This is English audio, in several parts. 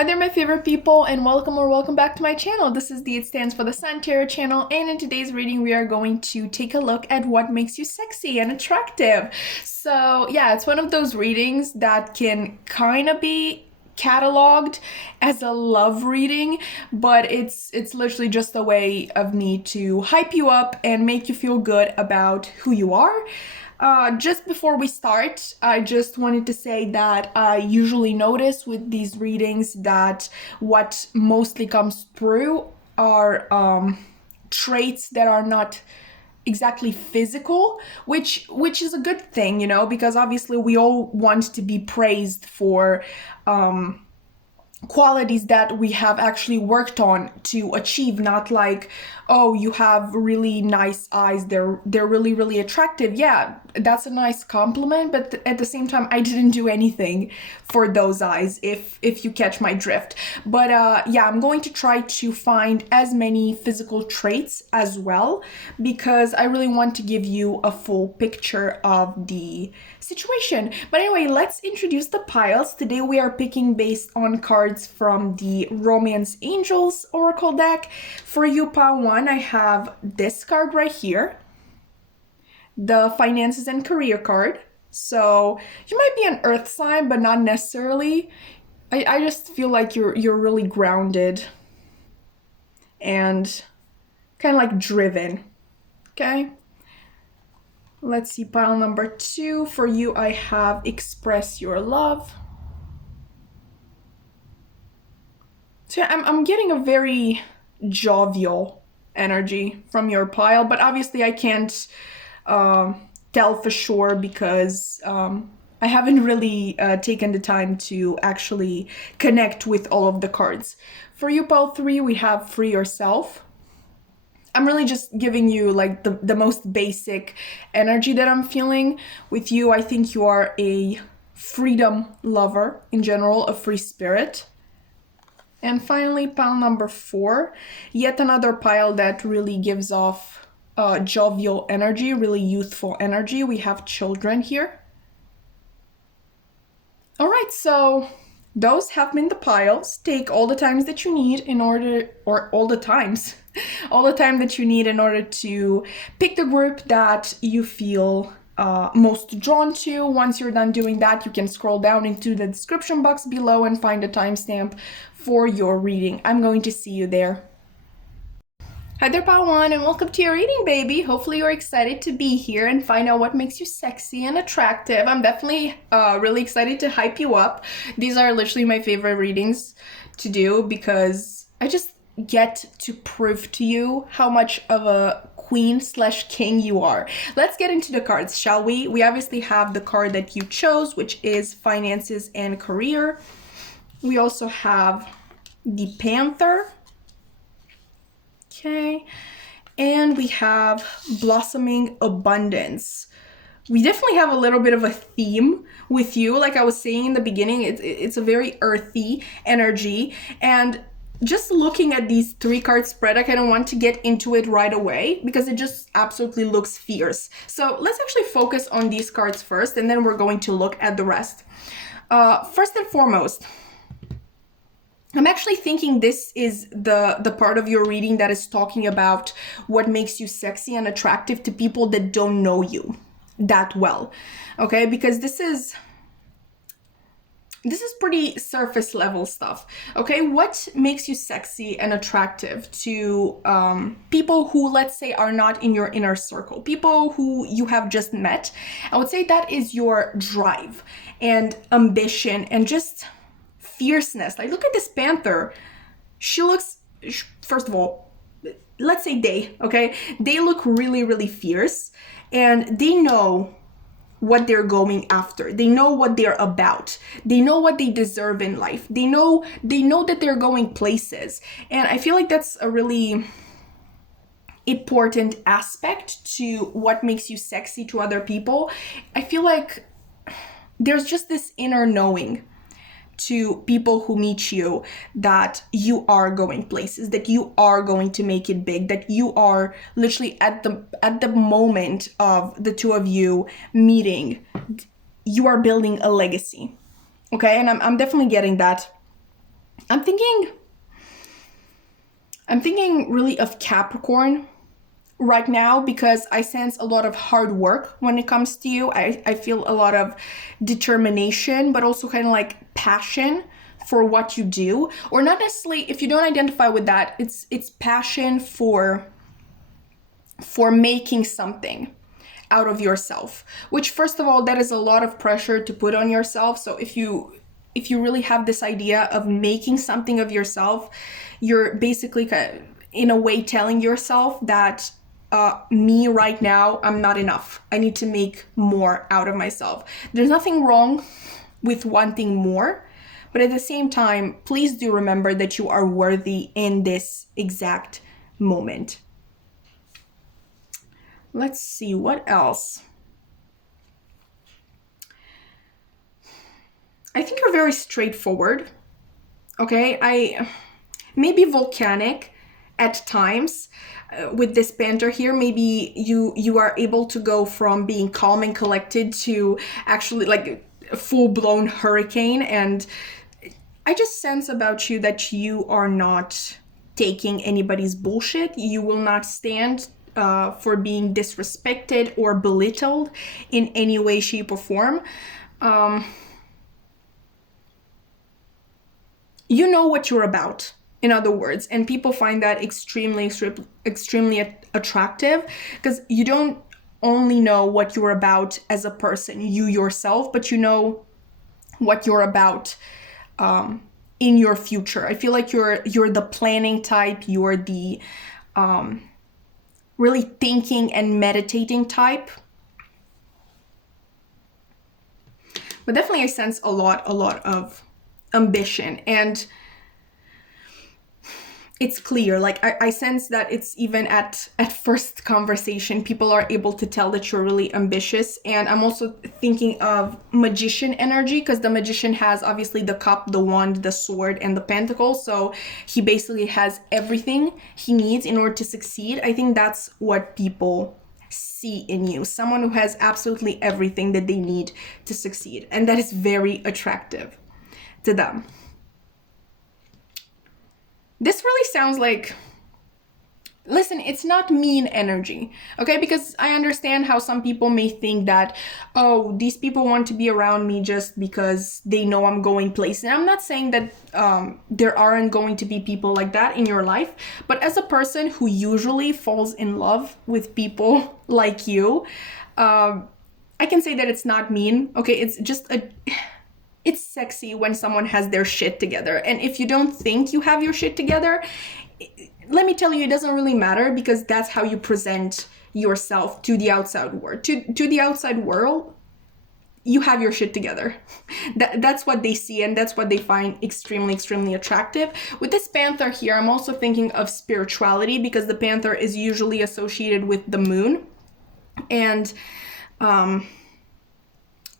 Hi there, my favorite people, and welcome or welcome back to my channel. This is It stands for the Sun Tarot channel, and in today's reading, we are going to take a look at what makes you sexy and attractive. So, yeah, it's one of those readings that can kind of be cataloged as a love reading, but it's literally just a way of me to hype you up and make you feel good about who you are. Just before we start, I just wanted to say that I usually notice with these readings that what mostly comes through are traits that are not exactly physical, which is a good thing, because obviously we all want to be praised for qualities that we have actually worked on to achieve, not like, oh, you have really nice eyes, they're really really attractive. Yeah, that's a nice compliment, but at the same time I didn't do anything for those eyes, if you catch my drift. But yeah, I'm going to try to find as many physical traits as well, because I really want to give you a full picture of the situation. But anyway, let's introduce the piles. Today we are picking based on cards from the Romance Angels Oracle deck. For you, pile 1, I have this card right here, the Finances and Career card. So you might be an earth sign, but not necessarily. I just feel like you're really grounded and kind of like driven. Okay? Let's see, pile number 2. For you, I have Express Your Love. So I'm getting a very jovial energy from your pile, but obviously I can't tell for sure because I haven't really taken the time to actually connect with all of the cards. For you, pile 3, we have Free Yourself. I'm really just giving you like the most basic energy that I'm feeling. With you, I think you are a freedom lover in general, a free spirit. And finally, pile number 4, yet another pile that really gives off jovial energy, really youthful energy. We have Children here. All right, so those have been the piles. Take all the times that you need in order, or all the times, all the time that you need in order to pick the group that you feel most drawn to. Once you're done doing that, you can scroll down into the description box below and find a timestamp for your reading. I'm going to see you there. Hi there, pile 1, and welcome to your reading, baby. Hopefully you're excited to be here and find out what makes you sexy and attractive. I'm definitely really excited to hype you up. These are literally my favorite readings to do because I just get to prove to you how much of a queen/king you are. Let's get into the cards, shall we? We obviously have the card that you chose, which is Finances and Career. We also have the Panther. Okay, and we have Blossoming Abundance. We definitely have a little bit of a theme with you. Like I was saying in the beginning, it's a very earthy energy. And just looking at these 3 card spread, I kind of want to get into it right away because it just absolutely looks fierce. So let's actually focus on these cards first, and then we're going to look at the rest. First and foremost, I'm actually thinking this is the part of your reading that is talking about what makes you sexy and attractive to people that don't know you that well, okay? Because this is pretty surface level stuff, okay? What makes you sexy and attractive to people who, let's say, are not in your inner circle, people who you have just met? I would say that is your drive and ambition and just fierceness. Like, look at this Panther. She looks, first of all, let's say they look really really fierce, and they know what they're going after. They know what they're about. They know what they deserve in life. They know that they're going places. And I feel like that's a really important aspect to what makes you sexy to other people. I feel like there's just this inner knowing to people who meet you that you are going places, that you are going to make it big, that you are literally at the moment of the two of you meeting, you are building a legacy. Okay, and I'm definitely getting that I'm thinking really of Capricorn right now, because I sense a lot of hard work when it comes to you. I feel a lot of determination, but also kind of like passion for what you do. Or not necessarily, if you don't identify with that, it's passion for making something out of yourself, which, first of all, that is a lot of pressure to put on yourself. So if you really have this idea of making something of yourself, you're basically in a way telling yourself that me right now, I'm not enough. I need to make more out of myself. There's nothing wrong with wanting more, but at the same time, please do remember that you are worthy in this exact moment. Let's see, what else? I think you're very straightforward. Okay, I maybe volcanic at times. With this banter here, maybe you are able to go from being calm and collected to actually like a full-blown hurricane. And I just sense about you that you are not taking anybody's bullshit. You will not stand for being disrespected or belittled in any way, shape, or form. You know what you're about, in other words, and people find that extremely attractive, because you don't only know what you're about as a person, you yourself, but you know what you're about in your future. I feel like you're the planning type, you're the really thinking and meditating type. But definitely I sense a lot of ambition, and it's clear, like I sense that it's even at first conversation, people are able to tell that you're really ambitious. And I'm also thinking of magician energy, because the magician has obviously the cup, the wand, the sword, and the pentacle. So he basically has everything he needs in order to succeed. I think that's what people see in you, someone who has absolutely everything that they need to succeed, and that is very attractive to them. This really sounds like, listen, it's not mean energy, okay? Because I understand how some people may think that, oh, these people want to be around me just because they know I'm going places. And I'm not saying that there aren't going to be people like that in your life, but as a person who usually falls in love with people like you, I can say that it's not mean, okay? It's just it's sexy when someone has their shit together. And if you don't think you have your shit together, let me tell you, it doesn't really matter, because that's how you present yourself to the outside world. To the outside world, you have your shit together. That's what they see, and that's what they find extremely attractive. With this panther here, I'm also thinking of spirituality, because the panther is usually associated with the moon. And we're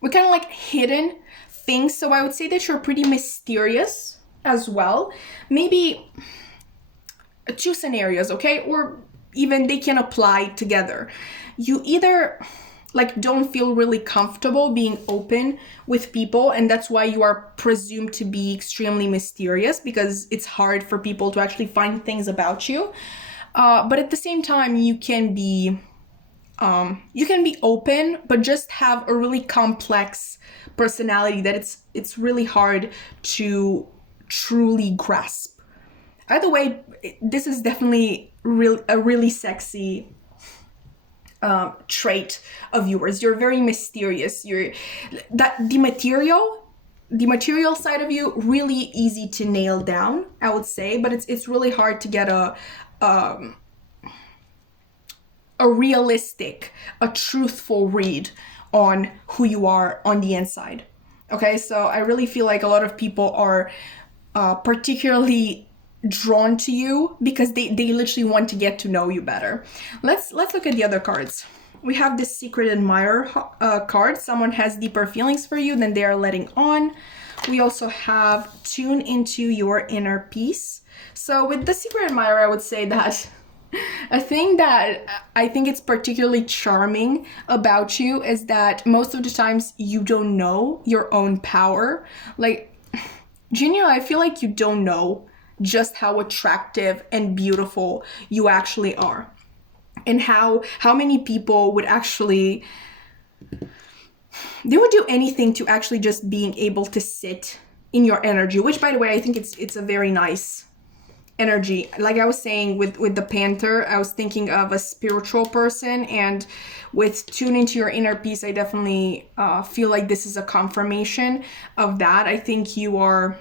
kind of like hidden things. So I would say that you're pretty mysterious as well. Maybe two scenarios, okay? Or even they can apply together. You either like don't feel really comfortable being open with people, and that's why you are presumed to be extremely mysterious, because it's hard for people to actually find things about you. But at the same time, you can be open, but just have a really complex personality that it's really hard to truly grasp. Either way, this is definitely a really sexy trait of yours. You're very mysterious. The material side of you, really easy to nail down, I would say, but it's really hard to get a realistic, a truthful read on who you are on the inside. Okay, so I really feel like a lot of people are particularly drawn to you because they literally want to get to know you better. Let's look at the other cards. We have this secret admirer card. Someone has deeper feelings for you than they are letting on. We also have tune into your inner peace. So with the secret admirer, I would say that a thing that I think it's particularly charming about you is that most of the times you don't know your own power. Like, genuinely, I feel like you don't know just how attractive and beautiful you actually are, and how many people would actually, they would do anything to actually just being able to sit in your energy, which, by the way, I think it's a very nice energy. Like I was saying with the Panther, I was thinking of a spiritual person, and with tune into your inner peace, I definitely feel like this is a confirmation of that. I think you are,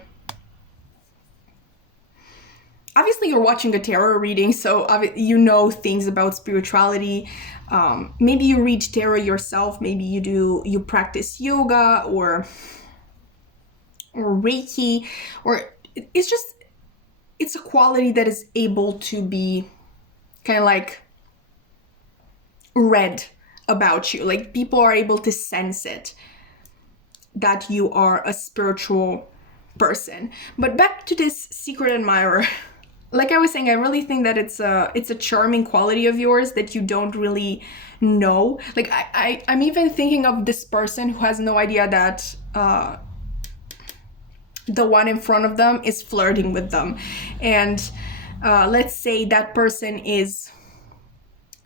obviously you're watching a tarot reading, so you know things about spirituality. Maybe you read tarot yourself, maybe you practice yoga or Reiki, or it's a quality that is able to be kind of like read about you. Like people are able to sense it, that you are a spiritual person. But back to this secret admirer. Like I was saying, I really think that it's a charming quality of yours that you don't really know. Like I'm even thinking of this person who has no idea that the one in front of them is flirting with them. And let's say that person is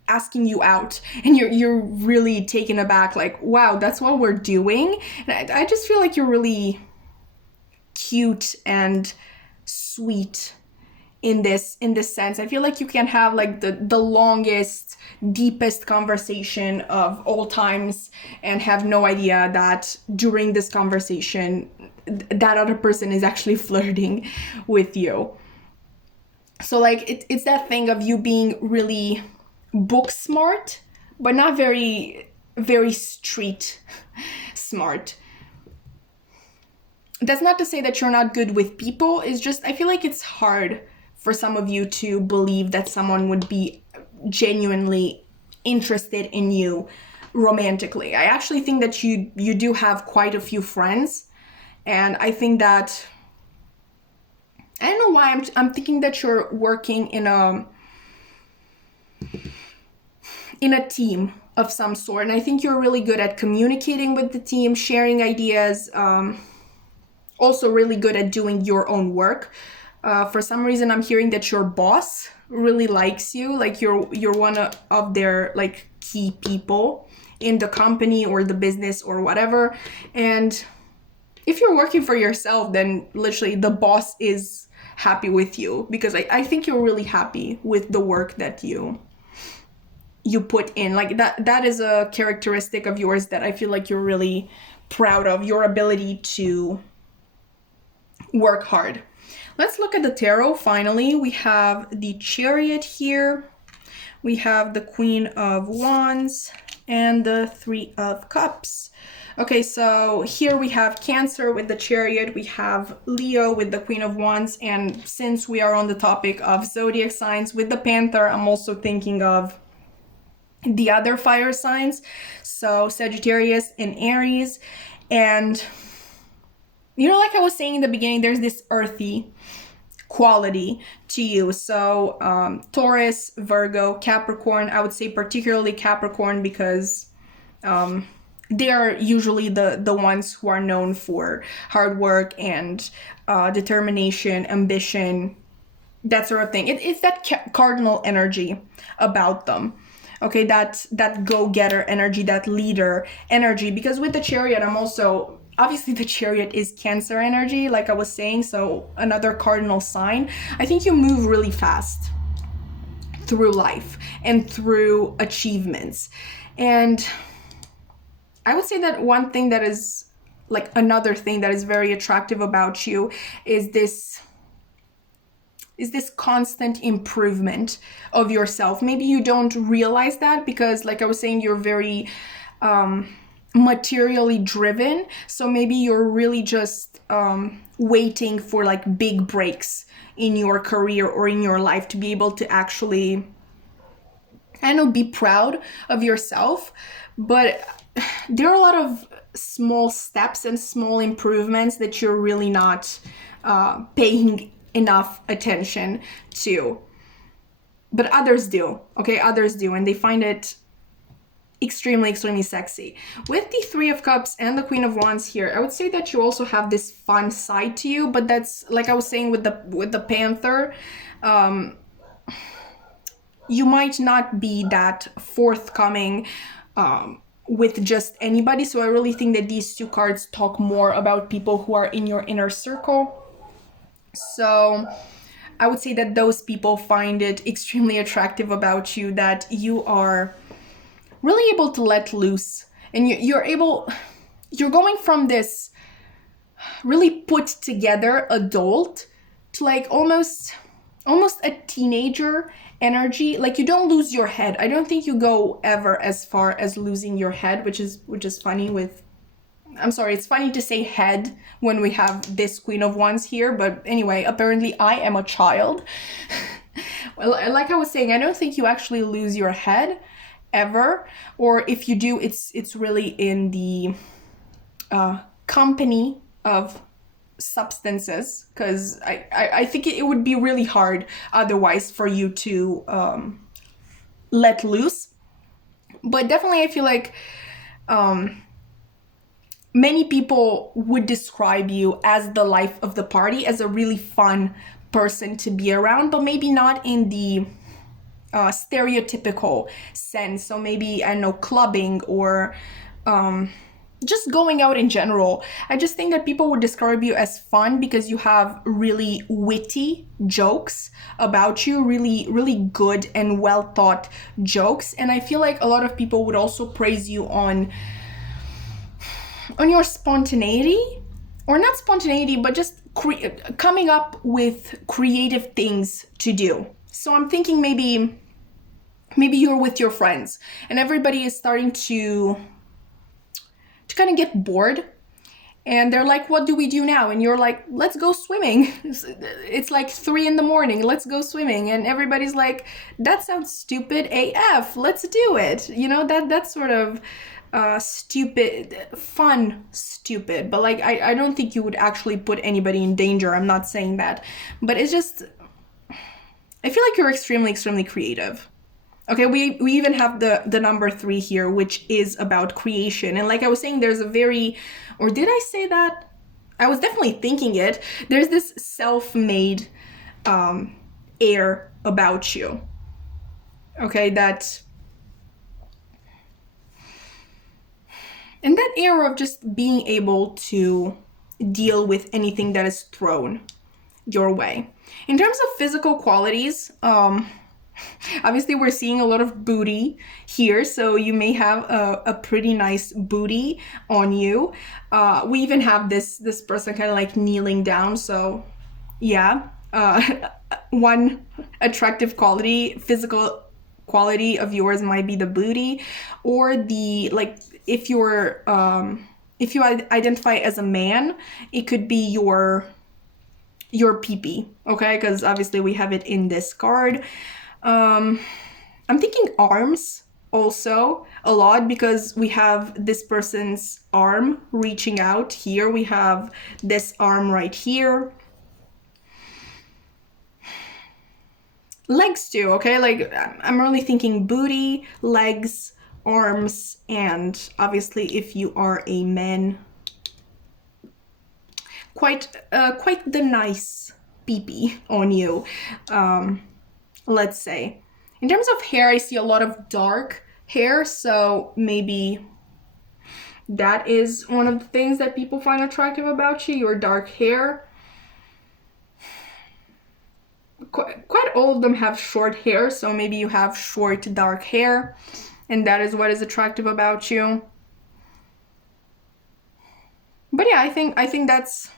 asking you out and you're really taken aback, like, wow, that's what we're doing. And I just feel like you're really cute and sweet in this sense. I feel like you can have like the longest, deepest conversation of all times and have no idea that during this conversation that other person is actually flirting with you. So like it's that thing of you being really book smart, but not very, very street smart. That's not to say that you're not good with people. It's just, I feel like it's hard for some of you to believe that someone would be genuinely interested in you romantically. I actually think that you do have quite a few friends, and I think that, I don't know why I'm thinking that you're working in a team of some sort, and I think you're really good at communicating with the team, sharing ideas, also really good at doing your own work. For some reason, I'm hearing that your boss really likes you, like you're one of their like key people in the company or the business or whatever. And if you're working for yourself, then literally the boss is happy with you, because I think you're really happy with the work that you put in. Like that is a characteristic of yours that I feel like you're really proud of, your ability to work hard. Let's look at the tarot. Finally, we have the Chariot here. We have the Queen of Wands and the Three of Cups. Okay, so here we have Cancer with the Chariot. We have Leo with the Queen of Wands. And since we are on the topic of zodiac signs, with the Panther, I'm also thinking of the other fire signs. So Sagittarius and Aries. And you know, like I was saying in the beginning, there's this earthy quality to you. So Taurus, Virgo, Capricorn, I would say particularly Capricorn, because they are usually the ones who are known for hard work and determination, ambition, that sort of thing. It's that cardinal energy about them. Okay, that go-getter energy, that leader energy. Because with the Chariot, I'm also, obviously the Chariot is Cancer energy, like I was saying, so another cardinal sign. I think you move really fast through life and through achievements. And I would say that one thing that is, like another thing that is very attractive about you is this constant improvement of yourself. Maybe you don't realize that because, like I was saying, you're very materially driven. So maybe you're really just waiting for like big breaks in your career or in your life to be able to actually, I don't know, be proud of yourself. But there are a lot of small steps and small improvements that you're really not paying enough attention to. But others do, okay? Others do, and they find it extremely, extremely sexy. With the Three of Cups and the Queen of Wands here, I would say that you also have this fun side to you, but that's, like I was saying with the Panther, you might not be that forthcoming with just anybody. So I really think that these two cards talk more about people who are in your inner circle. So I would say that those people find it extremely attractive about you, that you are really able to let loose, and you're going from this really put together adult to like almost a teenager energy. Like you don't lose your head. I don't think you go ever as far as losing your head, which is funny with, I'm sorry, it's funny to say head when we have this Queen of Wands here, but anyway, apparently I am a child. Well, like I was saying, I don't think you actually lose your head ever, or if you do, it's really in the company of substances, because I think it would be really hard otherwise for you to let loose. But definitely I feel like many people would describe you as the life of the party, as a really fun person to be around, but maybe not in the stereotypical sense. So maybe, I don't know, clubbing or just going out in general. I just think that people would describe you as fun because you have really witty jokes about you, really, really good and well thought jokes. And I feel like a lot of people would also praise you on your spontaneity, or not spontaneity, but just coming up with creative things to do. So I'm thinking maybe you're with your friends and everybody is starting to kind of get bored, and they're like, what do we do now? And you're like, let's go swimming. It's like 3 a.m, let's go swimming. And everybody's like, that sounds stupid AF, let's do it. You know, that's sort of stupid, fun, stupid. But like, I don't think you would actually put anybody in danger. I'm not saying that, but it's just, I feel like you're extremely, extremely creative. Okay, we even have the number 3 here, which is about creation. And like I was saying, there's a very, or did I say that? I was definitely thinking it. There's this self-made air about you. Okay, and that air of just being able to deal with anything that is thrown your way. In terms of physical qualities, obviously we're seeing a lot of booty here, so you may have a pretty nice booty on you. We even have this person kind of like kneeling down, so yeah. One attractive quality, physical quality of yours might be the booty, or the, like, if you identify as a man, it could be your pee-pee, okay? Because obviously we have it in this card. I'm thinking arms also a lot, because we have this person's arm reaching out here. We have this arm right here. Legs too, okay? Like, I'm really thinking booty, legs, arms, and obviously if you are a man, quite the nice pee-pee on you. Let's say. In terms of hair, I see a lot of dark hair, so maybe that is one of the things that people find attractive about you, your dark hair. Quite all of them have short hair, so maybe you have short dark hair, and that is what is attractive about you. But yeah, I think that's,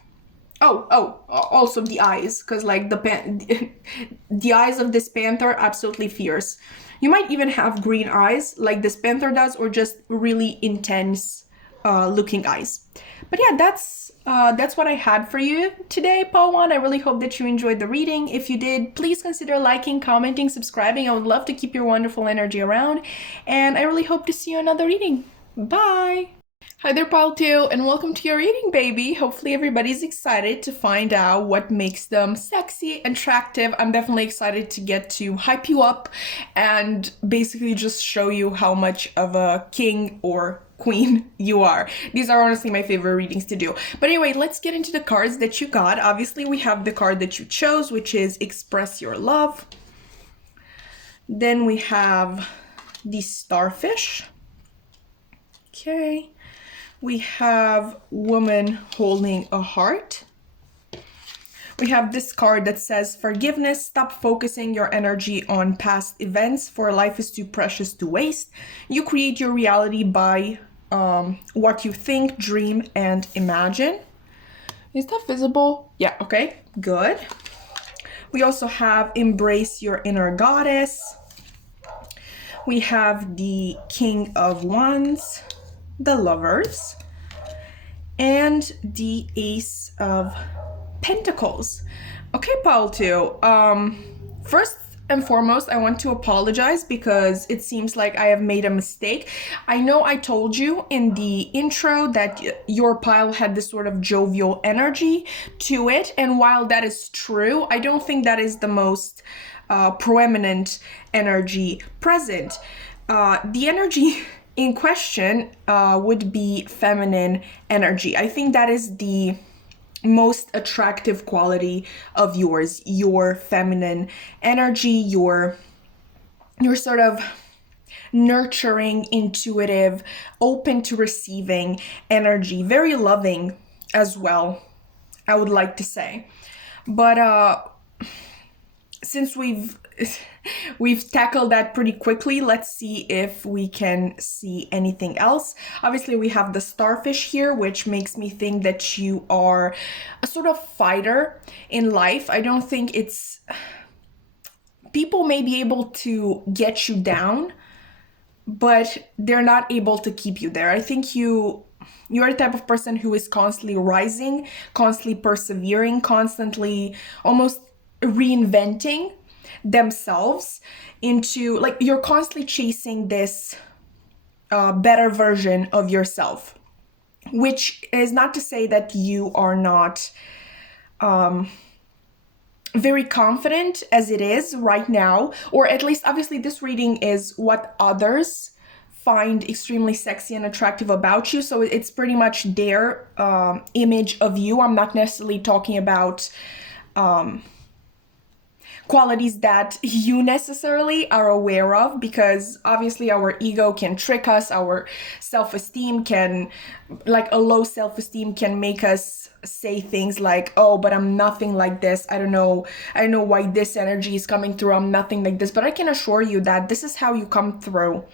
also the eyes, because like the eyes of this panther, absolutely fierce. You might even have green eyes like this panther does, or just really intense looking eyes. But yeah, that's what I had for you today, Pawan. I really hope that you enjoyed the reading. If you did, please consider liking, commenting, subscribing. I would love to keep your wonderful energy around, and I really hope to see you in another reading. Bye! Hi there, Pile 2, and welcome to your reading, baby. Hopefully, everybody's excited to find out what makes them sexy, attractive. I'm definitely excited to get to hype you up and basically just show you how much of a king or queen you are. These are honestly my favorite readings to do. But anyway, let's get into the cards that you got. Obviously, we have the card that you chose, which is Express Your Love. Then we have the Starfish. Okay. We have Woman Holding a Heart. We have this card that says forgiveness. Stop focusing your energy on past events, for life is too precious to waste. You create your reality by what you think, dream, and imagine. Is that visible? Yeah, okay, good. We also have Embrace Your Inner Goddess. We have the King of Wands, the Lovers, and the Ace of Pentacles. Okay, Paul, too. First and foremost, I want to apologize because it seems like I have made a mistake. I know I told you in the intro that your pile had this sort of jovial energy to it, and while that is true, I don't think that is the most proeminent energy present. The energy in question would be feminine energy. I think that is the most attractive quality of yours, your feminine energy, your sort of nurturing, intuitive, open to receiving energy, very loving as well, I would like to say. But since we've tackled that pretty quickly, let's see if we can see anything else. Obviously, we have the Starfish here, which makes me think that you are a sort of fighter in life. I don't think it's... People may be able to get you down, but they're not able to keep you there. I think you're the type of person who is constantly rising, constantly persevering, constantly almost reinventing themselves into, like, you're constantly chasing this better version of yourself, which is not to say that you are not very confident as it is right now, or at least obviously this reading is what others find extremely sexy and attractive about you, so it's pretty much their image of you. I'm not necessarily talking about qualities that you necessarily are aware of, because obviously our ego can trick us, our self-esteem can, like a low self-esteem can make us say things like, oh, but I'm nothing like this, I don't know why this energy is coming through, I'm nothing like this. But I can assure you that this is how you come through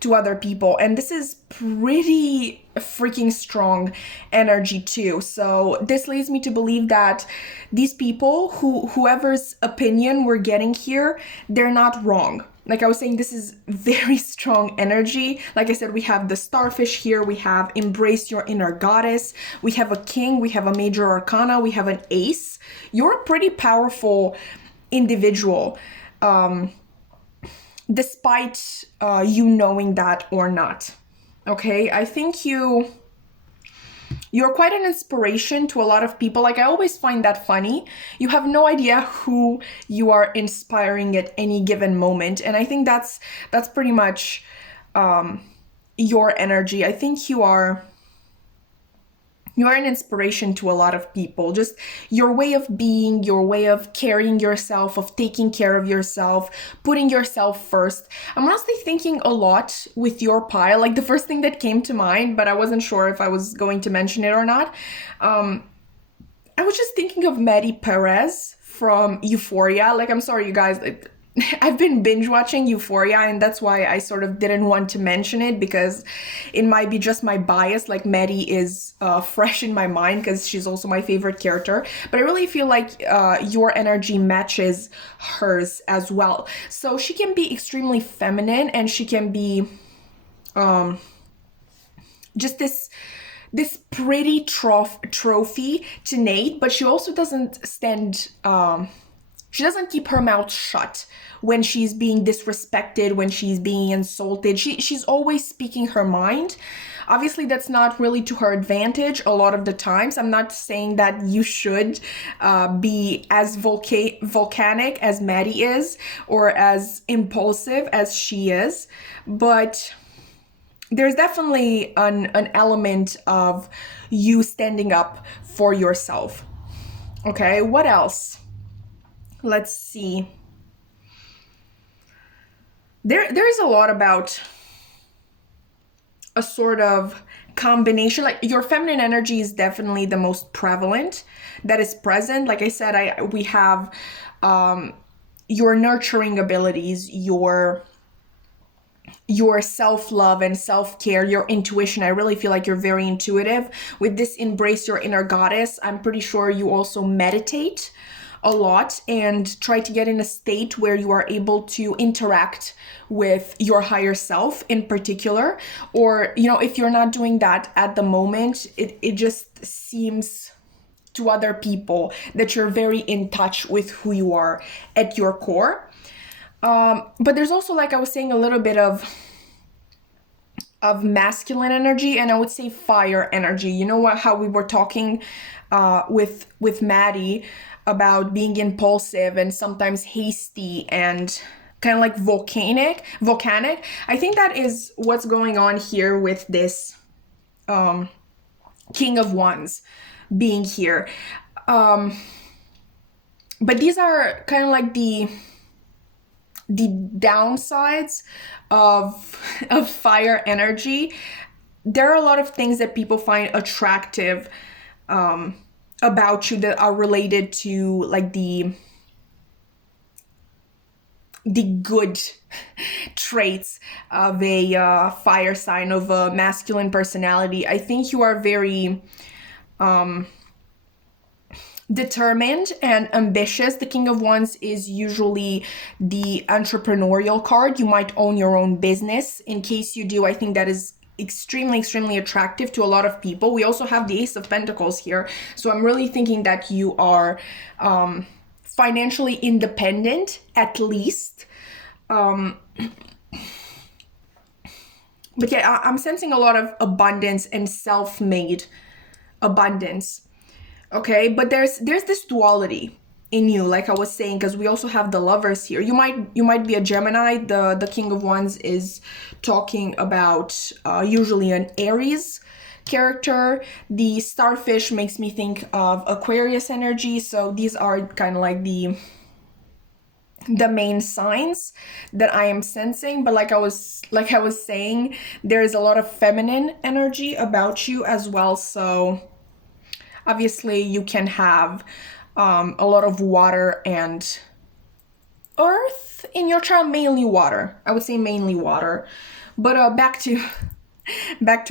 to other people, and this is pretty freaking strong energy too. So this leads me to believe that these people, whoever's opinion we're getting here, they're not wrong. Like I was saying, this is very strong energy. Like I said, we have the Starfish here, we have Embrace Your Inner Goddess, we have a King, we have a Major Arcana, we have an Ace. You're a pretty powerful individual, despite you knowing that or not. Okay, I think you're quite an inspiration to a lot of people. Like, I always find that funny. You have no idea who you are inspiring at any given moment, and I think that's pretty much your energy. I think you are an inspiration to a lot of people. Just your way of being, your way of carrying yourself, of taking care of yourself, putting yourself first. I'm honestly thinking a lot with your pile. Like, the first thing that came to mind, but I wasn't sure if I was going to mention it or not. I was just thinking of Maddie Perez from Euphoria. Like, I'm sorry, you guys. I've been binge watching Euphoria, and that's why I sort of didn't want to mention it, because it might be just my bias. Like, Maddie is fresh in my mind because she's also my favorite character, but I really feel like your energy matches hers as well. So she can be extremely feminine, and she can be just this pretty trophy to Nate, but she also doesn't stand She doesn't keep her mouth shut when she's being disrespected, when she's being insulted. She's always speaking her mind. Obviously, that's not really to her advantage a lot of the times. I'm not saying that you should be as volcanic as Maddie is, or as impulsive as she is, but there's definitely an element of you standing up for yourself. Okay, what else? Let's see. There's a lot about a sort of combination. Like, your feminine energy is definitely the most prevalent that is present. Like I said, we have your nurturing abilities, your self-love and self-care, your intuition. I really feel like you're very intuitive. With this embrace your inner goddess, I'm pretty sure you also meditate a lot and try to get in a state where you are able to interact with your higher self in particular. Or, if you're not doing that at the moment, it just seems to other people that you're very in touch with who you are at your core. But there's also, like I was saying, a little bit of masculine energy, and I would say fire energy. You know what? How we were talking with Maddie about being impulsive and sometimes hasty and kind of like volcanic. I think that is what's going on here with this King of Wands being here. But these are kind of like the downsides of fire energy. There are a lot of things that people find attractive about you that are related to like the good traits of a fire sign, of a masculine personality. I think you are very determined and ambitious. The King of Wands is usually the entrepreneurial card. You might own your own business. In case you do, I think that is extremely attractive to a lot of people. We also have the Ace of Pentacles here, so I'm really thinking that you are financially independent, at least. But yeah, I'm sensing a lot of abundance and self-made abundance. Okay, but there's this duality in you, like I was saying, because we also have the Lovers here. You might be a Gemini. The King of Wands is talking about usually an Aries character. The Starfish makes me think of Aquarius energy. So these are kind of like the main signs that I am sensing. But like I was saying, there is a lot of feminine energy about you as well. So obviously you can have a lot of water and earth in your chart, mainly water. I would say mainly water. But back to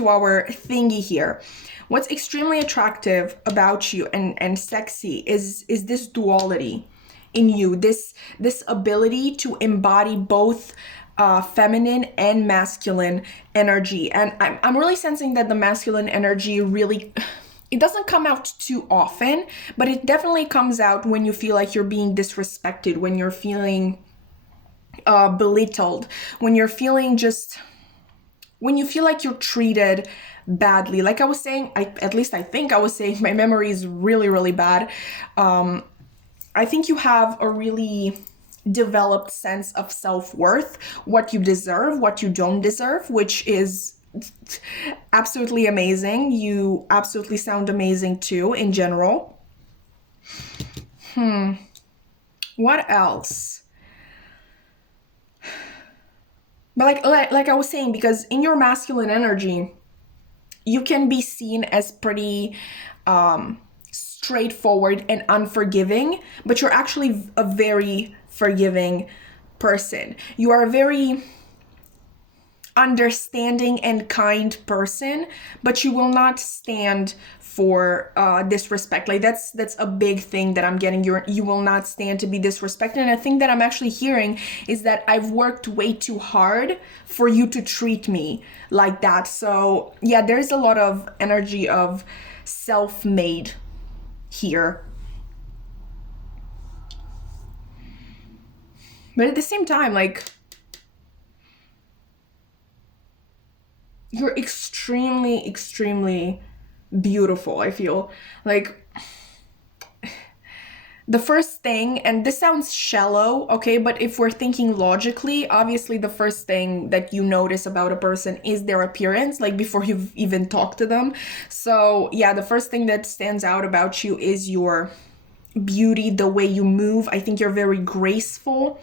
our thingy here. What's extremely attractive about you and sexy is this duality in you, this ability to embody both feminine and masculine energy. And I'm really sensing that the masculine energy really, it doesn't come out too often, but it definitely comes out when you feel like you're being disrespected, when you're feeling belittled, when you're feeling when you feel like you're treated badly. Like I was saying, at least I think I was saying, my memory is really bad. I think you have a really developed sense of self-worth, what you deserve, what you don't deserve, which is absolutely amazing. You absolutely sound amazing too in general. What else? But like I was saying, because in your masculine energy, you can be seen as pretty straightforward and unforgiving, but you're actually a very forgiving person. You are a very understanding and kind person, but you will not stand for disrespect. Like that's a big thing that I'm getting. You will not stand to be disrespected. And I think that I'm actually hearing is that I've worked way too hard for you to treat me like that. So yeah, there's a lot of energy of self-made here. But at the same time, like, you're extremely, extremely beautiful, I feel. Like, the first thing, and this sounds shallow, okay, but if we're thinking logically, obviously the first thing that you notice about a person is their appearance, like before you've even talked to them. So yeah, the first thing that stands out about you is your beauty, the way you move. I think you're very graceful.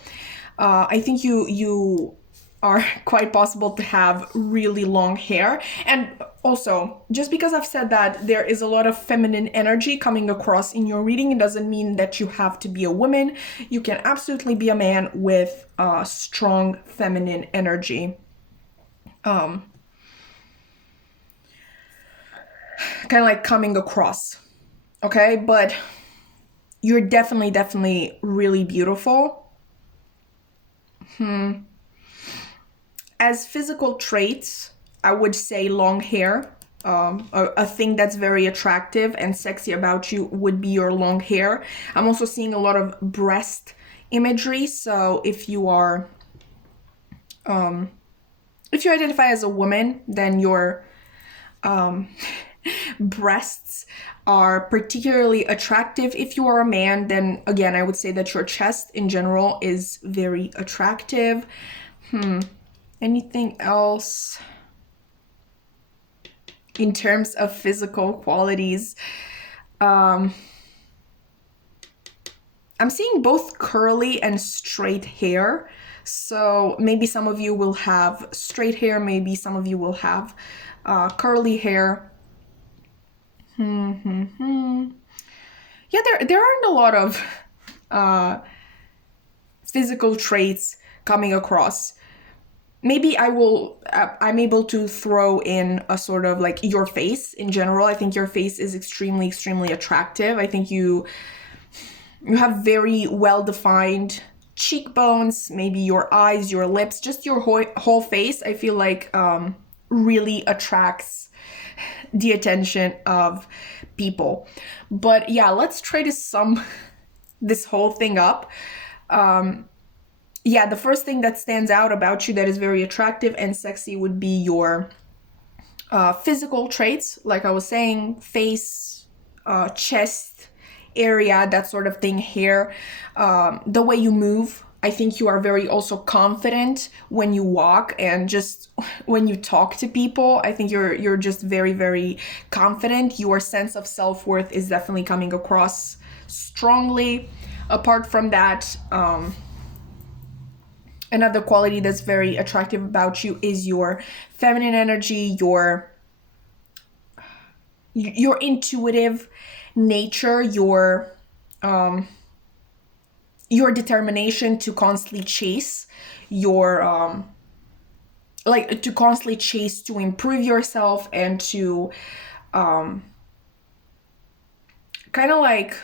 I think you are quite possible to have really long hair. And also, just because I've said that there is a lot of feminine energy coming across in your reading, it doesn't mean that you have to be a woman. You can absolutely be a man with strong feminine energy. Kind of like coming across, okay? But you're definitely, definitely really beautiful. As physical traits, I would say long hair. A thing that's very attractive and sexy about you would be your long hair. I'm also seeing a lot of breast imagery. So if you are, if you identify as a woman, then your breasts are particularly attractive. If you are a man, then again, I would say that your chest in general is very attractive. Anything else in terms of physical qualities? I'm seeing both curly and straight hair. So maybe some of you will have straight hair, maybe some of you will have curly hair. Yeah, there aren't a lot of physical traits coming across. Maybe I'm able to throw in a sort of like your face in general. I think your face is extremely, extremely attractive. I think you have very well-defined cheekbones, maybe your eyes, your lips, just your whole face. I feel like really attracts the attention of people. But yeah, let's try to sum this whole thing up. Yeah, the first thing that stands out about you that is very attractive and sexy would be your physical traits, like I was saying, face, chest area, that sort of thing, hair, the way you move. I think you are very also confident when you walk and just when you talk to people. I think you're just very, very confident. Your sense of self-worth is definitely coming across strongly. Apart from that, another quality that's very attractive about you is your feminine energy, your intuitive nature, your determination to constantly chase your to constantly chase to improve yourself and to kind of like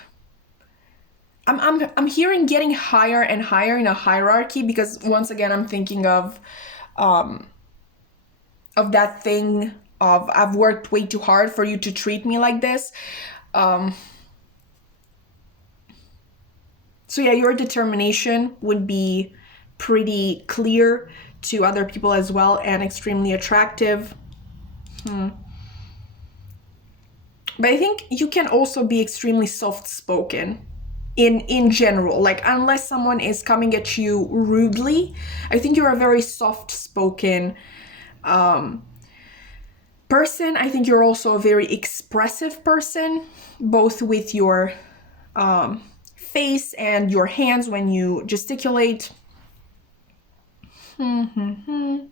I'm hearing getting higher and higher in a hierarchy, because once again I'm thinking of that thing of I've worked way too hard for you to treat me like this. So yeah, your determination would be pretty clear to other people as well and extremely attractive. But I think you can also be extremely soft-spoken in general. Like, unless someone is coming at you rudely, I think you're a very soft-spoken person. I think you're also a very expressive person, both with your face and your hands when you gesticulate. And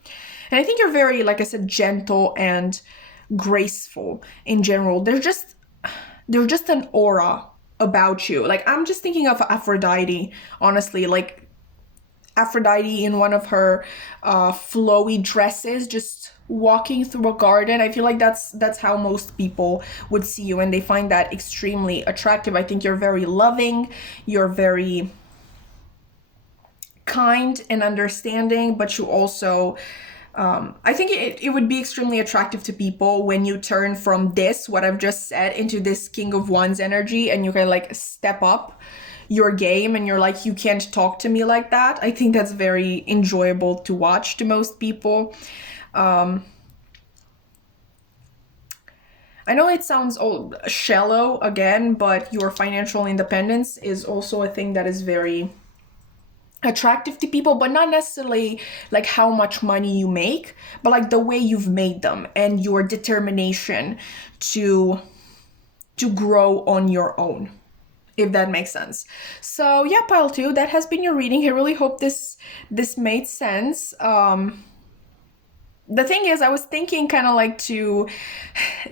I think you're very, like I said, gentle and graceful in general. There's just an aura about you. Like, I'm just thinking of Aphrodite, honestly. Like, Aphrodite in one of her flowy dresses, just walking through a garden. I feel like that's how most people would see you, and they find that extremely attractive. I think you're very loving, you're very kind and understanding, but you also I think it would be extremely attractive to people when you turn from this, what I've just said, into this King of Wands energy, and you can like step up your game and you're like, you can't talk to me like that. I think that's very enjoyable to watch to most people. I know it sounds shallow again, but your financial independence is also a thing that is very attractive to people, but not necessarily like how much money you make, but like the way you've made them and your determination to grow on your own, if that makes sense. So yeah, pile 2, that has been your reading. I really hope this made sense. The thing is, I was thinking kind of like to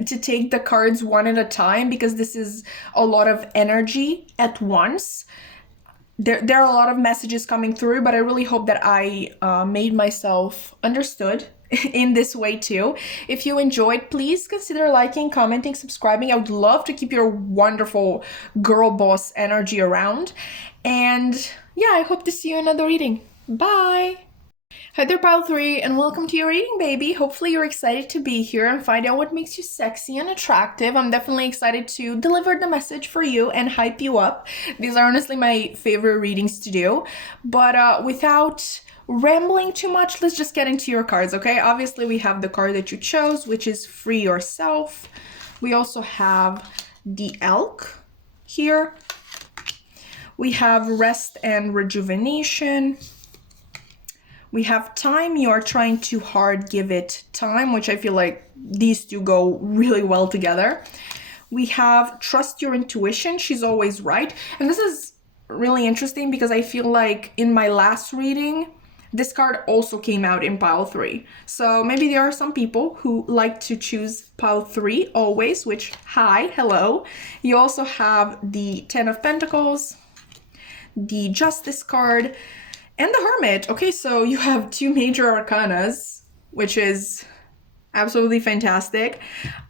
take the cards one at a time, because this is a lot of energy at once. There are a lot of messages coming through, but I really hope that I made myself understood in this way too. If you enjoyed, please consider liking, commenting, subscribing. I would love to keep your wonderful girl boss energy around. And yeah, I hope to see you in another reading. Bye! Hi there, pile 3, and welcome to your reading, baby. Hopefully you're excited to be here and find out what makes you sexy and attractive. I'm definitely excited to deliver the message for you and hype you up. These are honestly my favorite readings to do. But without rambling too much, let's just get into your cards, okay? Obviously, we have the card that you chose, which is Free Yourself. We also have the Elk here. We have Rest and Rejuvenation. We have Time. You're trying too hard, give it time, which I feel like these two go really well together. We have Trust Your Intuition. She's always right. And this is really interesting because I feel like in my last reading, this card also came out in pile 3. So maybe there are some people who like to choose pile 3 always, which, hi, hello. You also have the 10 of Pentacles, the Justice card, and the Hermit. Okay, so you have 2 major arcanas, which is absolutely fantastic.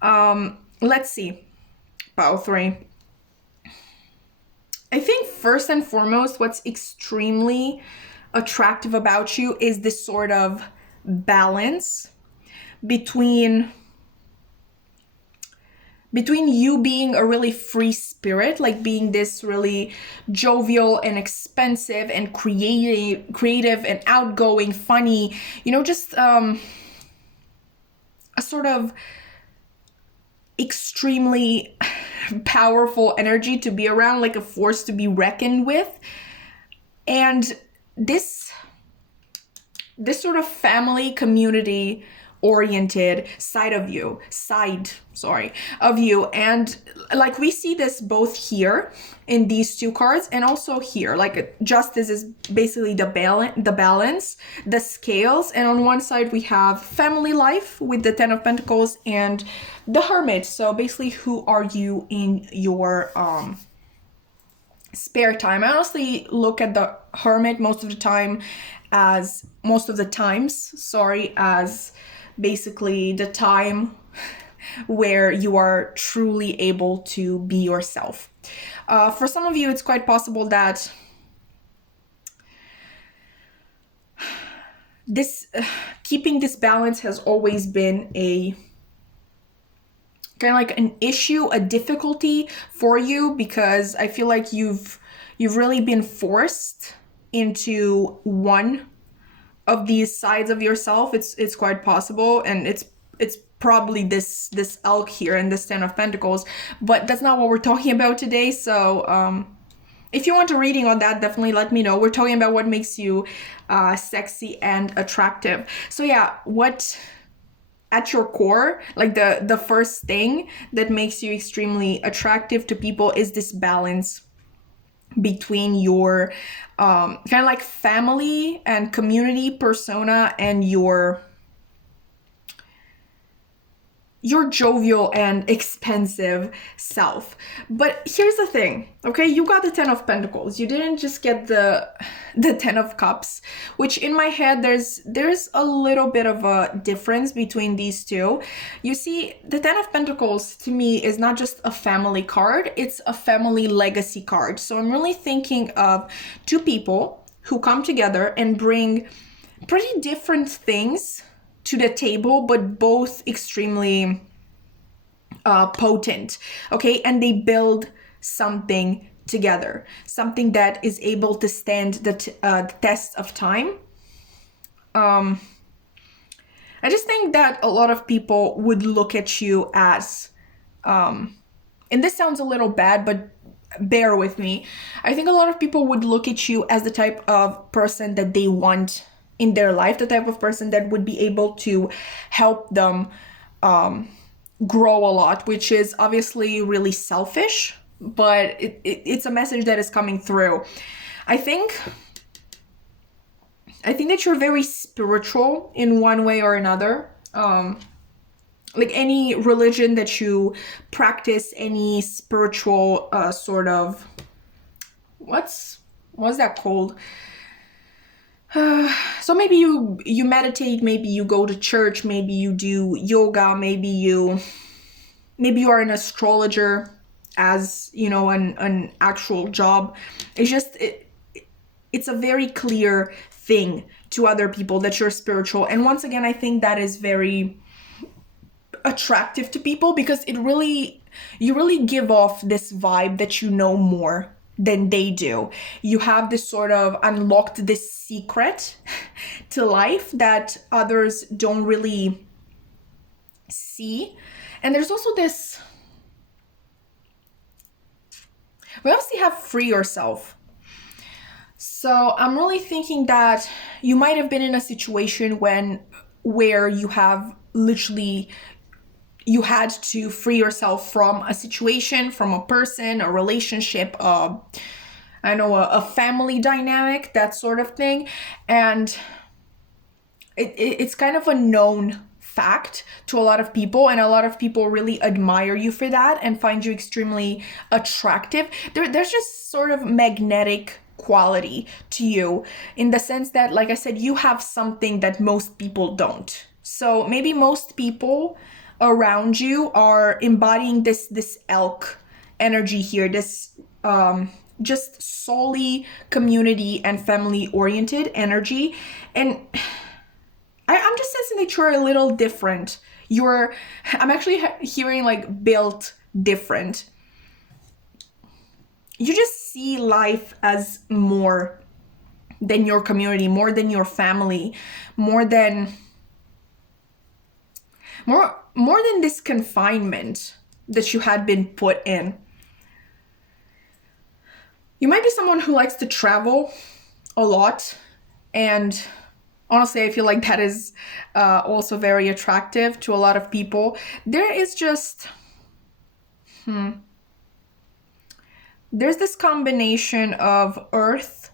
Let's see. Pile 3. I think first and foremost, what's extremely attractive about you is this sort of balance between you being a really free spirit, like being this really jovial and expensive and creative and outgoing, funny, you know, just a sort of extremely powerful energy to be around, like a force to be reckoned with. And this sort of family community oriented side of you, and like we see this both here in these 2 cards and also here. Like Justice is basically the balance, the scales, and on one side we have family life with the 10 of Pentacles and the Hermit. So basically, who are you in your spare time? I honestly look at the Hermit most of the times as basically the time where you are truly able to be yourself. For some of you, it's quite possible that this keeping this balance has always been a kind of like an issue, a difficulty for you, because I feel like you've really been forced into one of these sides of yourself. It's quite possible, and it's probably this Elk here and this 10 of Pentacles, but that's not what we're talking about today. So if you want a reading on that, definitely let me know. We're talking about what makes you sexy and attractive. So yeah, what at your core, like the first thing that makes you extremely attractive to people is this balance between your kind of like family and community persona and your jovial and expensive self. But here's the thing, okay? You got the 10 of Pentacles. You didn't just get the 10 of Cups, which in my head, there's a little bit of a difference between these two. You see, the 10 of Pentacles to me is not just a family card, it's a family legacy card. So I'm really thinking of 2 people who come together and bring pretty different things to the table, but both extremely potent, okay? And they build something together, something that is able to stand the test of time. I just think that a lot of people would look at you as, and this sounds a little bad, but bear with me. I think a lot of people would look at you as the type of person that they want in their life, the type of person that would be able to help them grow a lot, which is obviously really selfish, but it's a message that is coming through. I think that you're very spiritual in one way or another. Like any religion that you practice, any spiritual sort of, what's that called? So maybe you meditate, maybe you go to church, maybe you do yoga, maybe you are an astrologer as, you know, an actual job. It's just it's a very clear thing to other people that you're spiritual. And once again, I think that is very attractive to people because you really give off this vibe that you know more than they do. You have this sort of unlocked this secret to life that others don't really see. And there's also this, we obviously have free yourself. So I'm really thinking that you might have been in a situation where you have literally, you had to free yourself from a situation, from a person, a relationship, a family dynamic, that sort of thing. And it's kind of a known fact to a lot of people, and a lot of people really admire you for that and find you extremely attractive. There's just sort of magnetic quality to you in the sense that, like I said, you have something that most people don't. So maybe most people around you are embodying this elk energy here, this just solely community and family oriented energy. And I'm just sensing that you're a little different. I'm actually hearing like built different. You just see life as more than your community, more than your family, more than this confinement that you had been put in. You might be someone who likes to travel a lot, and honestly, I feel like that is also very attractive to a lot of people. There is just, there's this combination of earth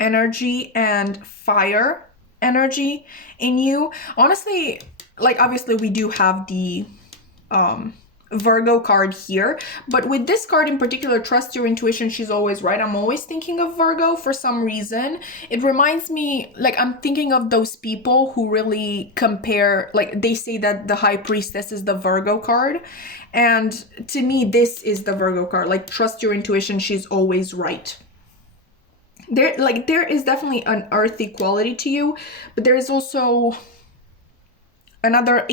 energy and fire energy in you. Honestly, like obviously we do have the Virgo card here, but with this card in particular, trust your intuition, she's always right. I'm always thinking of Virgo for some reason. It reminds me, like, I'm thinking of those people who really compare, like they say that the High Priestess is the Virgo card, and to me this is the Virgo card. Like, trust your intuition, she's always right. There is definitely an earthy quality to you, but there is also another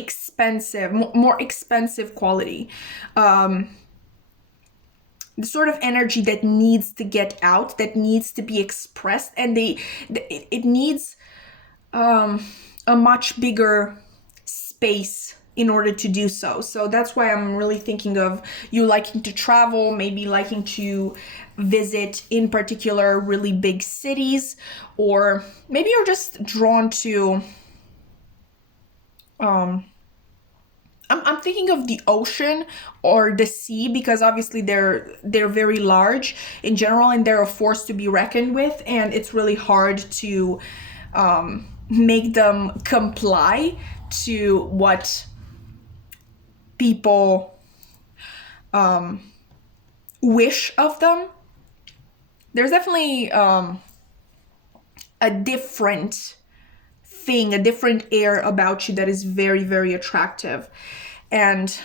more expensive quality. The sort of energy that needs to get out, that needs to be expressed, and it needs a much bigger space in order to do so. So that's why I'm really thinking of you liking to travel, maybe liking to visit in particular really big cities, or maybe you're just drawn to I'm thinking of the ocean or the sea, because obviously they're very large in general and they're a force to be reckoned with, and it's really hard to make them comply to what people wish of them. There's definitely a different thing, a different air about you that is very, very attractive. And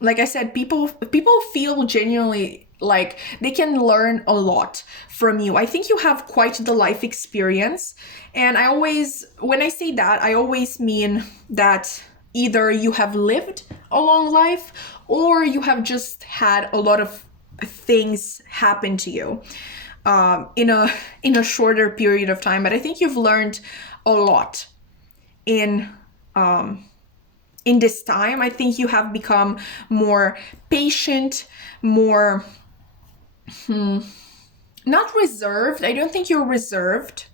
like I said, people feel genuinely like they can learn a lot from you. I think you have quite the life experience, and when I say that, I always mean that either you have lived a long life or you have just had a lot of things happen to you in a shorter period of time. But I think you've learned a lot in this time. I think you have become more patient, more not reserved. I don't think you're reserved.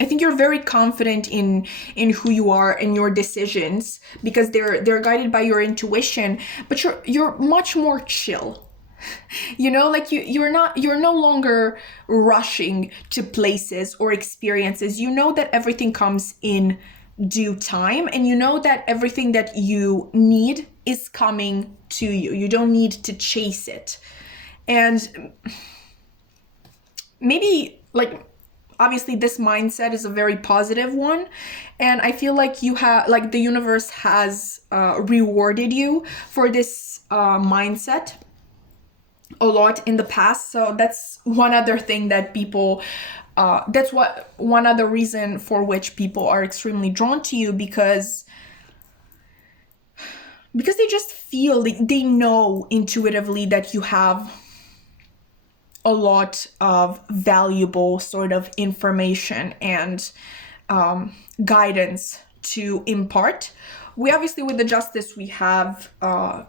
I think you're very confident in who you are and your decisions, because they're guided by your intuition, but you're much more chill. You know, like you're no longer rushing to places or experiences. You know that everything comes in due time, and you know that everything that you need is coming to you. You don't need to chase it. And maybe, like, obviously this mindset is a very positive one, and I feel like you have, like, the universe has rewarded you for this mindset a lot in the past. So that's one other thing that people that's one other reason for which people are extremely drawn to you, because they just feel, they know intuitively that you have a lot of valuable sort of information and guidance to impart. We obviously, with the Justice, we have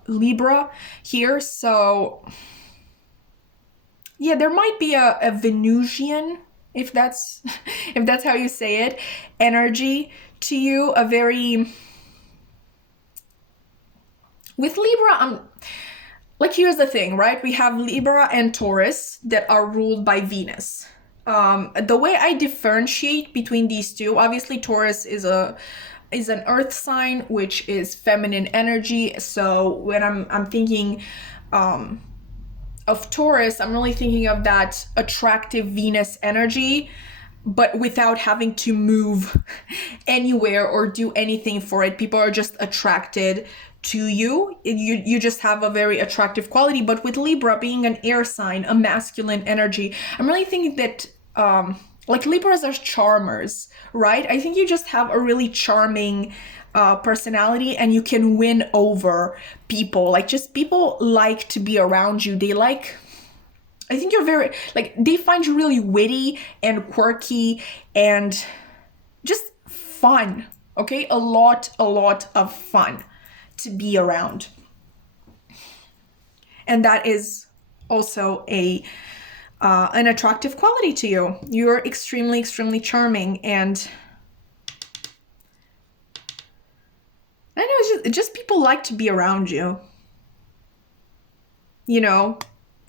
Libra here, so yeah, there might be a Venusian, if that's how you say it, energy to you. A very, with Libra, like, here's the thing, right? We have Libra and Taurus that are ruled by Venus. The way I differentiate between these two, obviously Taurus is an earth sign, which is feminine energy. So when I'm thinking of Taurus, I'm really thinking of that attractive Venus energy, but without having to move anywhere or do anything for it. People are just attracted to you. You just have a very attractive quality. But with Libra being an air sign, a masculine energy, I'm really thinking that like, Libras are charmers, right? I think you just have a really charming personality, and you can win over people. Like, just people like to be around you. I think you're very, like, they find you really witty and quirky and just fun. Okay, a lot of fun to be around. And that is also an attractive quality to you. You're extremely charming, and I know, it's just people like to be around you. You know,